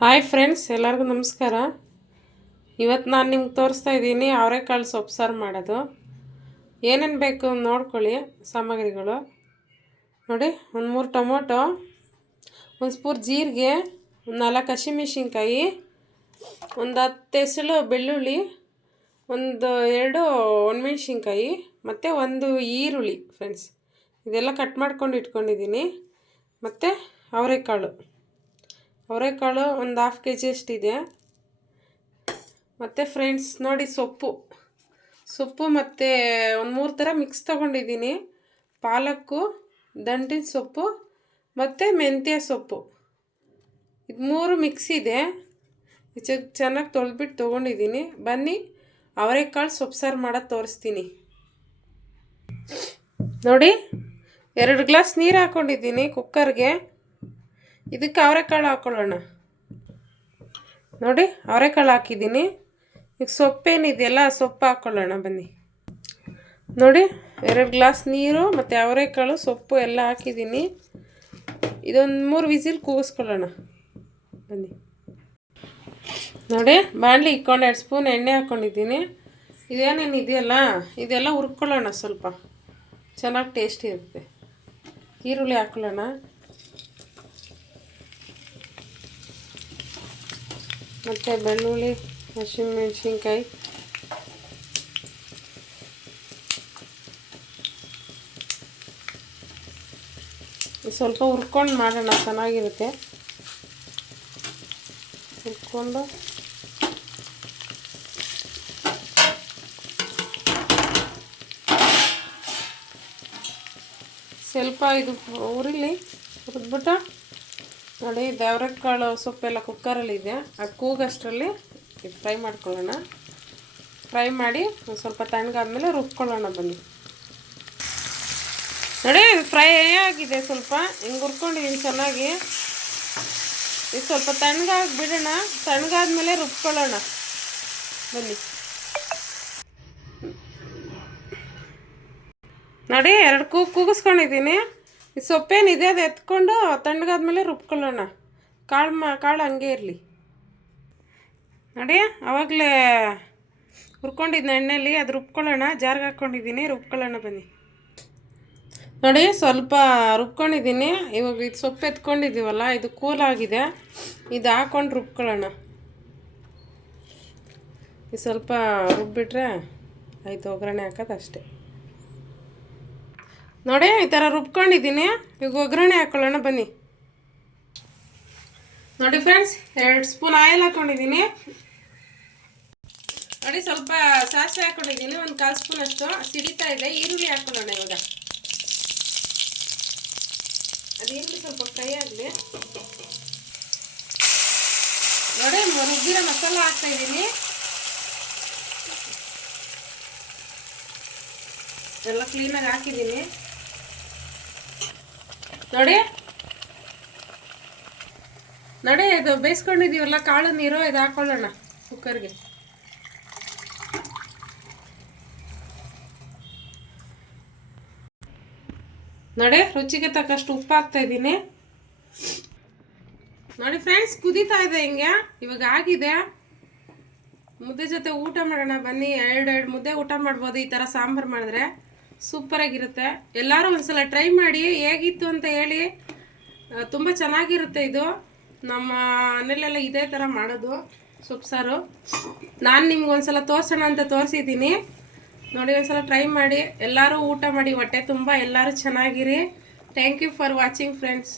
Hi friends ಎಲ್ಲರಿಗೂ ನಮಸ್ಕಾರ. ಇವತ್ತು ನಾನು ನಿಮ್ಗೆ ತೋರಿಸ್ತಾ ಇದ್ದೀನಿ ಅವರೆಕಾಳು ಸೊಪ್ಪು ಸಾರು ಮಾಡೋದು. ಏನೇನು ಬೇಕು ನೋಡ್ಕೊಳ್ಳಿ ಸಾಮಗ್ರಿಗಳು. ನೋಡಿ, ಒಂದು ಮೂರು ಟೊಮೊಟೊ, ಒಂದು ಸ್ಪೂರ್ ಜೀರಿಗೆ, ಒಂದು ನಾಲ್ಕು ಹಸಿಮೆಣ್ಸಿನ್ಕಾಯಿ, ಒಂದು ಹತ್ತು ಹೆಸಳು ಬೆಳ್ಳುಳ್ಳಿ, ಒಂದು ಎರಡು ಒಣಮೆಣ್ಸಿನ್ಕಾಯಿ, ಮತ್ತು ಒಂದು ಈರುಳ್ಳಿ ಫ್ರೆಂಡ್ಸ್ ಇದೆಲ್ಲ ಕಟ್ ಮಾಡ್ಕೊಂಡು ಇಟ್ಕೊಂಡಿದ್ದೀನಿ. ಮತ್ತು ಅವರೆಕಾಳು. ಅವರೆಕಾಳು ಒಂದು ಹಾಫ್ ಕೆ ಜಿ ಅಷ್ಟಿದೆ. ಮತ್ತು ಫ್ರೆಂಡ್ಸ್ ನೋಡಿ ಸೊಪ್ಪು. ಸೊಪ್ಪು ಮತ್ತು ಒಂದು ಮೂರು ಥರ ಮಿಕ್ಸ್ ತೊಗೊಂಡಿದ್ದೀನಿ. ಪಾಲಕ್ಕು ದಂಟಿನ ಸೊಪ್ಪು, ಮತ್ತು ಮೆಂತ್ಯ ಸೊಪ್ಪು. ಇದು ಮೂರು ಮಿಕ್ಸ್ ಇದೆ. ಚೆನ್ನಾಗಿ ತೊಳೆದ್ಬಿಟ್ಟು ತೊಗೊಂಡಿದ್ದೀನಿ. ಬನ್ನಿ, ಅವರೆಕಾಳು ಸೊಪ್ಪು ಸಾರು ಮಾಡೋದು ತೋರಿಸ್ತೀನಿ. ನೋಡಿ, ಎರಡು ಗ್ಲಾಸ್ ನೀರು ಹಾಕ್ಕೊಂಡಿದ್ದೀನಿ ಕುಕ್ಕರ್ಗೆ ಇದಕ್ಕೆ ಅವರೆಕಾಳು ಹಾಕ್ಕೊಳ್ಳೋಣ ನೋಡಿ ಅವರೆಕಾಳು ಹಾಕಿದ್ದೀನಿ. ಈಗ ಸೊಪ್ಪೇನಿದೆಯಲ್ಲ ಸೊಪ್ಪು ಹಾಕ್ಕೊಳ್ಳೋಣ ಬನ್ನಿ. ನೋಡಿ, ಎರಡು ಗ್ಲಾಸ್ ನೀರು ಮತ್ತು ಅವರೆಕಾಳು ಸೊಪ್ಪು ಎಲ್ಲ ಹಾಕಿದ್ದೀನಿ. ಇದೊಂದು ಮೂರು ವಿಸಿಲ್ ಕೂಗಿಸ್ಕೊಳ್ಳೋಣ. ಬನ್ನಿ. ನೋಡಿ, ಬಾಣಲಿ ಇಕ್ಕೊಂಡು ಎರಡು ಸ್ಪೂನ್ ಎಣ್ಣೆ ಹಾಕ್ಕೊಂಡಿದ್ದೀನಿ ಇದೇನೇನು ಇದೆಯಲ್ಲ, ಇದೆಲ್ಲ ಹುರ್ಕೊಳ್ಳೋಣ ಸ್ವಲ್ಪ. ಚೆನ್ನಾಗಿ ಟೇಸ್ಟಿ ಇರುತ್ತೆ. ಈರುಳ್ಳಿ ಹಾಕ್ಕೊಳ್ಳೋಣ ಮತ್ತು ಬೆಳ್ಳುಳ್ಳಿ ಹಸಿಮೆಣಸಿನ್ಕಾಯಿ. ಸ್ವಲ್ಪ ಹುರ್ಕೊಂಡು ಮಾಡೋಣ ಚೆನ್ನಾಗಿರುತ್ತೆ. ಹುರ್ಕೊಂಡು. ಸ್ವಲ್ಪ ಇದು ಉರಿಲಿ ಹುರಿದ್ಬಿಟ್ಟು ನೋಡಿ ದೇವ್ರಕಾಳು ಸೊಪ್ಪೆಲ್ಲ ಕುಕ್ಕರಲ್ಲಿದೆ ಆ ಕೂಗಷ್ಟರಲ್ಲಿ ಫ್ರೈ ಮಾಡ್ಕೊಳ್ಳೋಣ. ಫ್ರೈ ಮಾಡಿ ಒಂದು ಸ್ವಲ್ಪ ತಣ್ಣಗಾದ್ಮೇಲೆ ರುಬ್ಕೊಳ್ಳೋಣ ಬನ್ನಿ. ನೋಡಿ, ಇದು ಫ್ರೈ ಆಗಿದೆ ಸ್ವಲ್ಪ. ಹಿಂಗೆ ಹುರ್ಕೊಂಡಿದ್ದೀನಿ ಚೆನ್ನಾಗಿ. ಇದು ಸ್ವಲ್ಪ ತಣ್ಣಗಾಗಿ ಬಿಡೋಣ. ತಣ್ಣಗಾದ್ಮೇಲೆ ರುಬ್ಕೊಳ್ಳೋಣ. ಬನ್ನಿ. ನೋಡಿ, ಎರಡು ಕೂಗು ಕೂಗಿಸ್ಕೊಂಡಿದ್ದೀನಿ ಸೊಪ್ಪೇನಿದೆ ಅದು ಎತ್ಕೊಂಡು ತಣ್ಣಗಾದ್ಮೇಲೆ ರುಬ್ಕೊಳ್ಳೋಣ. ಕಾಳು ಮಾ, ಕಾಳು ಹಂಗೆ ಇರಲಿ. ನೋಡಿ ಆವಾಗಲೇ ಹುರ್ಕೊಂಡಿದ್ನ ಎಣ್ಣೆಲಿ ಅದು ರುಬ್ಕೊಳ್ಳೋಣ. ಜಾರ್ಗೆ ಹಾಕ್ಕೊಂಡಿದ್ದೀನಿ, ರುಬ್ಕೊಳ್ಳೋಣ ಬನ್ನಿ. ನೋಡಿ, ಸ್ವಲ್ಪ ರುಬ್ಕೊಂಡಿದ್ದೀನಿ. ಇವಾಗ ಇದು ಸೊಪ್ಪು ಎತ್ಕೊಂಡಿದ್ದೀವಲ್ಲ, ಇದು ಕೂಲಾಗಿದೆ ಇದು ಹಾಕ್ಕೊಂಡು ರುಬ್ಕೊಳ್ಳೋಣ. ಇದು ಸ್ವಲ್ಪ ರುಬ್ಬಿಟ್ರೆ ಆಯಿತು, ಒಗ್ಗರಣೆ ಹಾಕೋದು ಅಷ್ಟೇ. ನೋಡಿ, ಈ ಥರ ರುಬ್ಕೊಂಡಿದ್ದೀನಿ. ಈಗ ಒಗ್ಗರಣೆ ಹಾಕ್ಕೊಳ್ಳೋಣ ಬನ್ನಿ. ನೋಡಿ ಫ್ರೆಂಡ್ಸ್ ಎರಡು ಸ್ಪೂನ್ ಆಯಿಲ್ ಹಾಕ್ಕೊಂಡಿದ್ದೀನಿ ನೋಡಿ, ಸ್ವಲ್ಪ ಸಾಸಿವೆ ಹಾಕ್ಕೊಂಡಿದ್ದೀನಿ ಒಂದು ಕಾಲು ಸ್ಪೂನ್ ಅಷ್ಟು. ಸಿಡಿತಾ ಇದೆ, ಈರುಳ್ಳಿ ಹಾಕೊಳ್ಳೋಣ ಇವಾಗ. ಅದು ಸ್ವಲ್ಪ ಫ್ರೈ ಆಗಲಿ. ನೋಡಿ, ರುಬ್ಬಿರೋ ಮಸಾಲ ಹಾಕ್ತಾ ಇದ್ದೀನಿ. ಎಲ್ಲ ಕ್ಲೀನಾಗಿ ಹಾಕಿದ್ದೀನಿ. ನೋಡಿ. ನೋಡಿ, ಇದು ಬೇಯಿಸ್ಕೊಂಡಿದ್ದೀವಲ್ಲ ಕಾಳು ನೀರು ಇದು ಹಾಕೊಳ್ಳೋಣ, ಕುಕ್ಕರ್ಗೆ. ನೋಡಿ, ರುಚಿಗೆ ತಕ್ಕಷ್ಟು ಉಪ್ಪು ಹಾಕ್ತಾ ಇದ್ದೀನಿ. ನೋಡಿ ಫ್ರೆಂಡ್ಸ್, ಕುದೀತಾ ಇದೆ ಹಿಂಗೆ, ಇವಾಗ ಆಗಿದೆ. ಮುದ್ದೆ ಜೊತೆ ಊಟ ಮಾಡೋಣ, ಬನ್ನಿ. ಎರಡು ಎರಡು ಮುದ್ದೆ ಊಟ ಮಾಡ್ಬೋದು, ಈ ಥರ ಸಾಂಬಾರು ಮಾಡಿದ್ರೆ. ಸೂಪರಾಗಿರುತ್ತೆ ಎಲ್ಲರೂ ಒಂದ್ಸಲ ಟ್ರೈ ಮಾಡಿ, ಹೇಗಿತ್ತು ಅಂತ ಹೇಳಿ ತುಂಬ ಚೆನ್ನಾಗಿರುತ್ತೆ ಇದು. ನಮ್ಮ ಮನೇಲೆಲ್ಲ ಇದೇ ಥರ ಮಾಡೋದು. ಸೊಪ್ಪು ನಾನು ನಿಮ್ಗೆ ಒಂದ್ಸಲ ತೋರಿಸೋಣ ಅಂತ ತೋರಿಸಿದ್ದೀನಿ. ನೋಡಿ, ಒಂದ್ಸಲ ಟ್ರೈ ಮಾಡಿ. ಎಲ್ಲರೂ ಊಟ ಮಾಡಿ, ಹೊಟ್ಟೆ ತುಂಬ ಎಲ್ಲರೂ ಚೆನ್ನಾಗಿರಿ. Thank you for watching friends